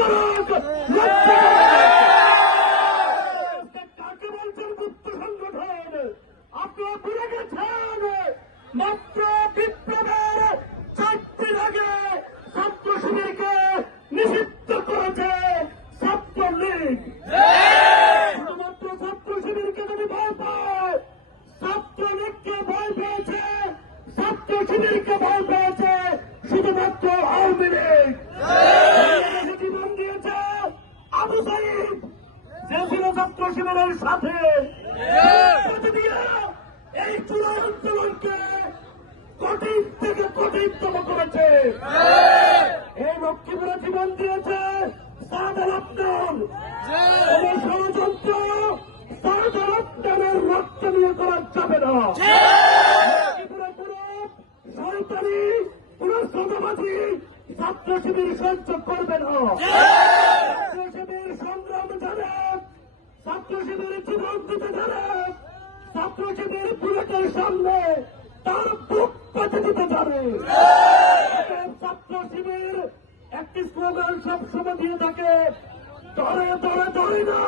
লজ্জা কাকে বলছেন গুপ্ত সংগঠন আপনারা ভুলে গেছেন মাত্র বিপ্লবের চারটি আগে ছাত্র শিবিরকে নিষিদ্ধ করেছে ছাত্রলীগ শুধুমাত্র ছাত্র শিবিরকে যদি ভয় পায় ছাত্রলীগকে ভয় পেয়েছে ছাত্র শিবিরকে ভয় পেয়েছে, শুধুমাত্র আওয়ামী লীগ জীবন দিয়েছে আবু সাইদ যে ছাত্র সাথে এই চূড়া আন্দোলনকে কঠিন থেকে কঠিনতম করেছে। এই লক্ষ্মীপুরে জীবন দিয়েছে সাদার আপনার এই ষড়যন্ত্র সাদার আপনারের রক্ত নিয়ে করা যাবে না। সরকারি কোন সমাবাদী ছাত্র শিবির সহ্য করবে না ছাত্র শিবির সংগ্রাম জানে ছাত্র শিবির জীবন দিতে জানে ছাত্র শিবির বুলেটের সামনে তার বুক পেতে দিতে অতএব ছাত্র শিবির একটি স্লোগান সবসময় দিয়ে থাকে দরে দরে দরে না।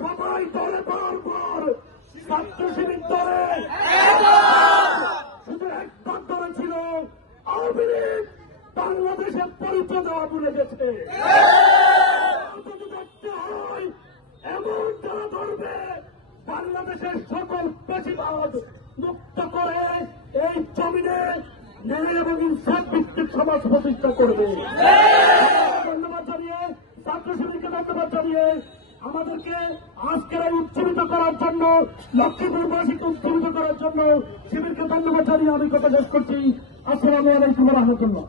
সবাই দরে পর পর ছাত্র শিবির দরে শুধু একবার দরে ছিল, আওয়ামী লীগ বাংলাদেশের পরিচয় দেওয়া ভুলে গেছে। বাংলাদেশের সকল পেশিবাদ মুক্ত করে এই জমিনে ন্যায় এবং ইনসাফ ভিত্তিক সমাজ প্রতিষ্ঠা করবে। ধন্যবাদ জানিয়ে, ছাত্র শিবিরকে ধন্যবাদ জানিয়ে আমাদেরকে আজকের এই উজ্জীবিত করার জন্য লক্ষ্মীপুরবাসীকে উজ্জীবিত করার জন্য শিবিরকে ধন্যবাদ জানিয়ে আমি কথা শেষ করছি। আসসালামু আলাইকুম রহমতুল্লাহ।